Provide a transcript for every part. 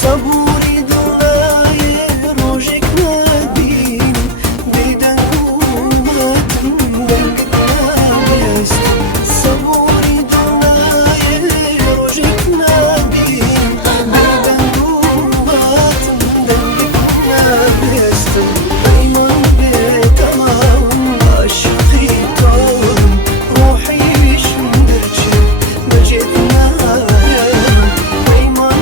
صبوري دڵای ڕۆژێک نبین بێدەنگومەتم دەنگت نابێست صبوري دڵای ڕۆژێک نبین بێدەنگومەتم دەنگت نابێستم پەیمان بێتەمام عاشقی تۆم ڕۆحیشم دەرچێت بەجێت نایەم پەیمان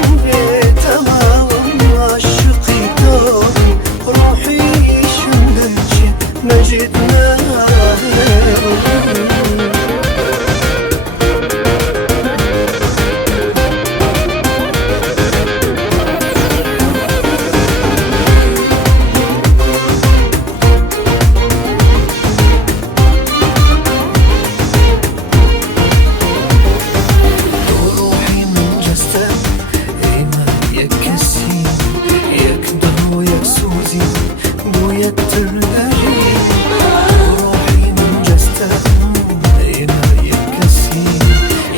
عاشقي توم روحيشم دەرچێت بەجێت بۆ یەکتر دەژین ڕۆحی من جەستە ئێمە یەک کەسین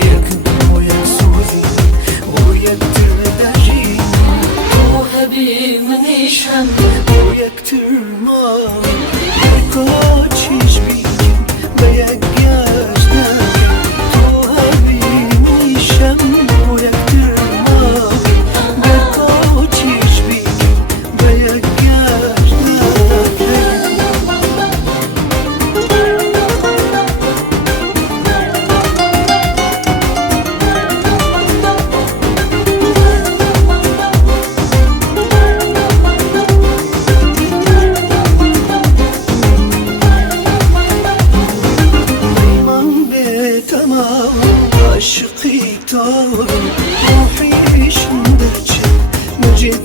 یەک بۆ یەک سوزین بۆ یەکتر دەژین تۆ هەبی منیشم بۆ یەکتر ماڵین کۆچیش بیکەین بە یەک گەشت ناکەین تۆ هەبی منیشم بۆ یەکتر ماڵین بە کۆچیش بیکەین بە یەک عاشقي توم روحيشم دەرچێت بەجێت